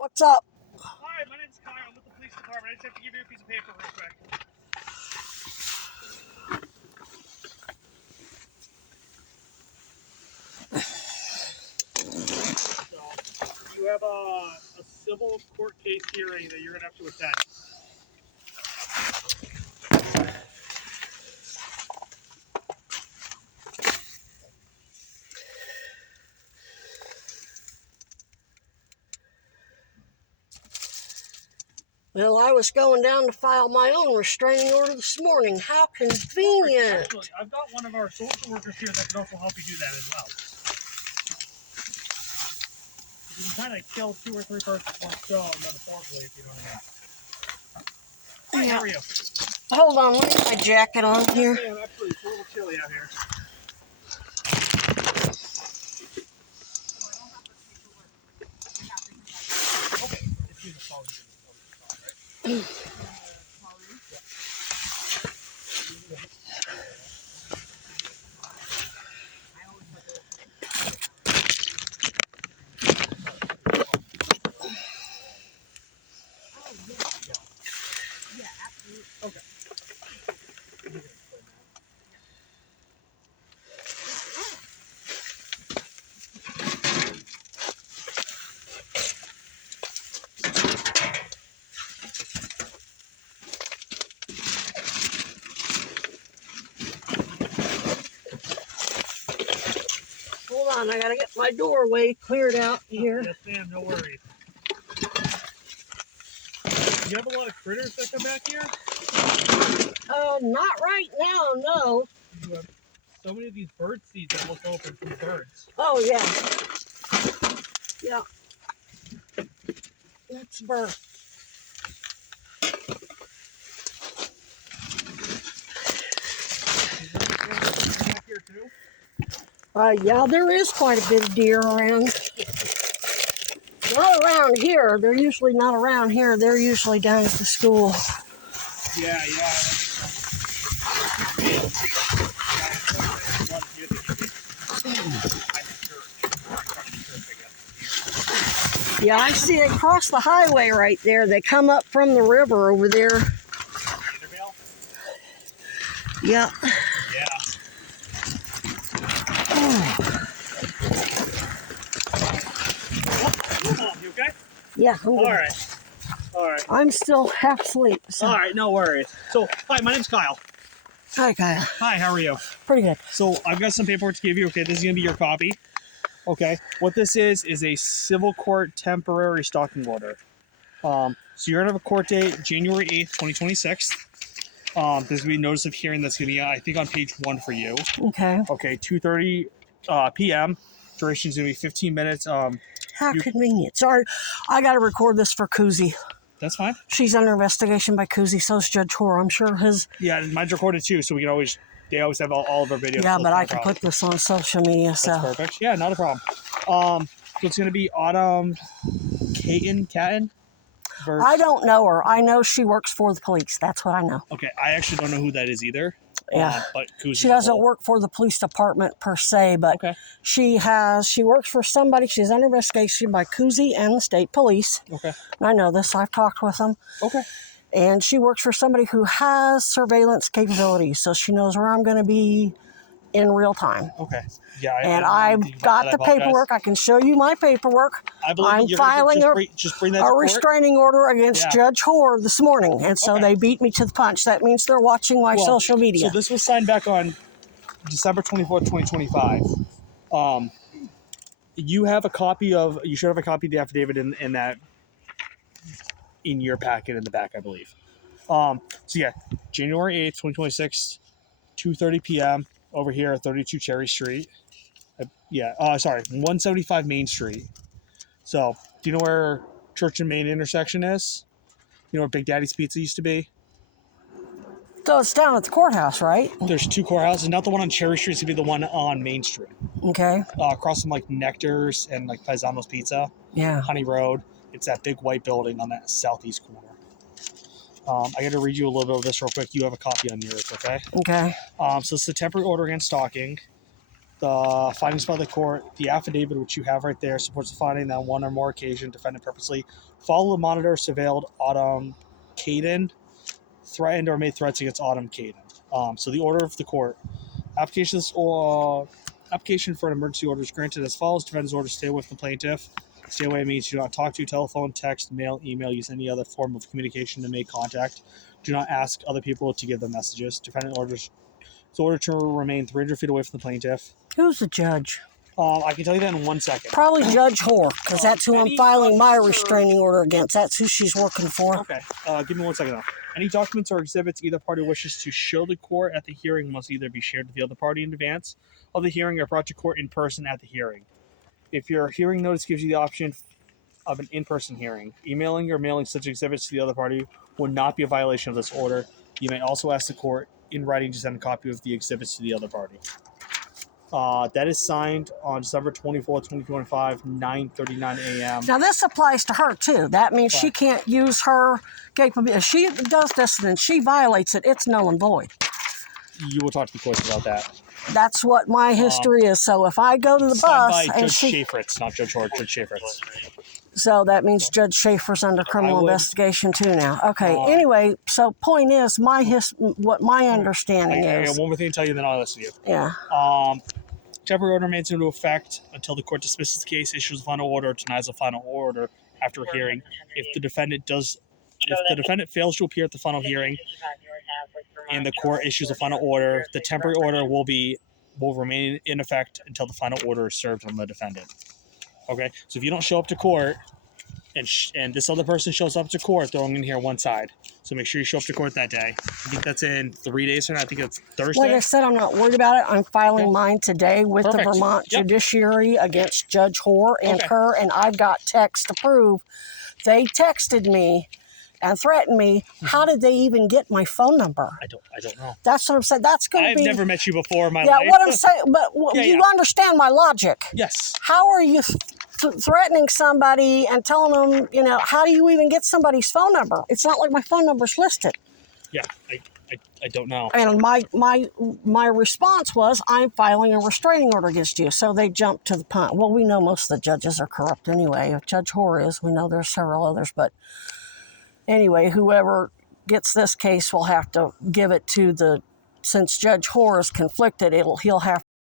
What's up? Hi, my name's Kyle. I'm with the police department. I just have to give you a piece of paper real quick. So, you have a civil court case hearing that you're going to have to attend. Well, I was going down to file my own restraining order this morning. How convenient. Actually, I've got one of our social workers here that can also help you do that as well. You can kind of kill 2 or 3 birds with one stone, metaphorically, if you know what I mean. Hi, how are you? Hold on, let me get my jacket on here. Yeah, actually, it's a little chilly out here. Okay, it's in the phone. Right? Okay. Hold on, I gotta get my doorway cleared out here. Yes, ma'am, no worries. You have a lot of critters that come back here? Not right now, no. You have so many of these bird seeds that look open from birds. Oh, yeah. Yeah. That's bird. Is there anything back here too? Yeah, there is quite a bit of deer around. Not around here. They're usually not around here. They're usually down at the school. Yeah. Yeah, I see they cross the highway right there. They come up from the river over there. Yeah. Yeah. You okay? Yeah, I'm good. All right. I'm still half asleep. So. All right, no worries. So, hi, my name's Kyle. Hi, Kyle. Hi, how are you? Pretty good. So, I've got some paperwork to give you. Okay, this is going to be your copy. Okay, what this is a civil court temporary stalking order. So you're going to have a court date January 8th, 2026. There's going to be a notice of hearing that's going to be, I think, on page 1 for you. Okay. Okay, 2:30 p.m. Duration is going to be 15 minutes. How convenient. Sorry, I got to record this for Koozie. That's fine. She's under investigation by Koozie, so's Judge Hoar. I'm sure his... Yeah, mine's recorded too, so we can always... They always have all of our videos. Yeah, so but I can put this on social media, so... That's perfect. Yeah, not a problem. So it's going to be Autumn Katon. I don't know her. I know she works for the police. That's what I know. Okay, I actually don't know who that is either. Yeah. But she doesn't work for the police department per se, but okay. She works for somebody. She's under investigation by Koozie and the state police. Okay. And I know this. I've talked with them. Okay. And she works for somebody who has surveillance capabilities, so she knows where I'm going to be in real time. Okay. Yeah. And I've got the paperwork. I can show you my paperwork. I believe I'm filing a restraining order against Judge Hoar this morning, and so they beat me to the punch. That means they're watching my social media. So this was signed back on December 24th, 2025. You have a copy of. You should have a copy of the affidavit in that. In your packet in the back, I believe. So yeah, January 8th, 2026, 2:30 p.m. over here at 32 Cherry Street. 175 Main Street. So, do you know where Church and Main intersection is? You know where Big Daddy's Pizza used to be? So it's down at the courthouse, right? There's 2 courthouses. Not the one on Cherry Street. It's going to be the one on Main Street. Okay. Across from like Nectar's and like Paisano's Pizza. Yeah. Honey Road. It's that big white building on that southeast corner. I got to read you a little bit of this real quick. You have a copy on yours, okay? Okay. So it's a temporary order against stalking. The findings by the court, the affidavit which you have right there supports the finding that on one or more occasions defendant purposely followed, monitored, surveilled Autumn Katon, threatened or made threats against Autumn Katon. So the order of the court. Application for an emergency order is granted as follows. Defendant's order: stay with the plaintiff. Stay away means do not talk to, telephone, text, mail, email, use any other form of communication to make contact. Do not ask other people to give them messages. Defendant orders the order to remain 300 feet away from the plaintiff. Who's the judge? I can tell you that in 1 second. Probably Judge Hoar, because that's who I'm filing my restraining order against. That's who she's working for. Okay, give me 1 second now. Any documents or exhibits either party wishes to show the court at the hearing must either be shared with the other party in advance of the hearing or brought to court in person at the hearing. If your hearing notice gives you the option of an in-person hearing, emailing or mailing such exhibits to the other party would not be a violation of this order. You may also ask the court in writing to send a copy of the exhibits to the other party. That is signed on December 24th, 2025, 9:39 a.m. Now, this applies to her, too. That means she can't use her capability. If she does this and she violates it, it's null and void. You will talk to the courts about that. That's what my history is. So if I go to the Signed bus by and Judge Schaefertz, not Judge Hoar, Judge Schaefertz. So that means Judge Schaefer's under criminal investigation too now. Okay. Anyway, so point is, what my understanding I is. got one more thing to tell you, then I'll listen to you. Yeah. Temporary order remains into effect until the court dismisses the case, issues a final order, denies a final order after a hearing. If the defendant fails to appear at the final hearing, and the court issues a final order, the temporary order will remain in effect until the final order is served on the defendant. Okay, so if you don't show up to court, and this other person shows up to court, they're only going to hear one side. So make sure you show up to court that day. I think that's in 3 days from now. I think it's Thursday. Like I said, I'm not worried about it. I'm filing mine today with the Vermont Judiciary against Judge Hoar and her, and I've got text to prove. They texted me and threatened me. How did they even get my phone number? I don't know. That's what I'm saying. That's going to be... I've never met you before in my life. Yeah, what I'm saying, but you understand my logic. Yes. How are you threatening somebody and telling them, how do you even get somebody's phone number? It's not like my phone number's listed. Yeah, I don't know. And my response was, I'm filing a restraining order against you. So they jumped to the punt. Well, we know most of the judges are corrupt anyway. If Judge Hoar is, we know there's several others. But anyway, whoever gets this case will have to give it to since Judge Hoar is conflicted, he'll have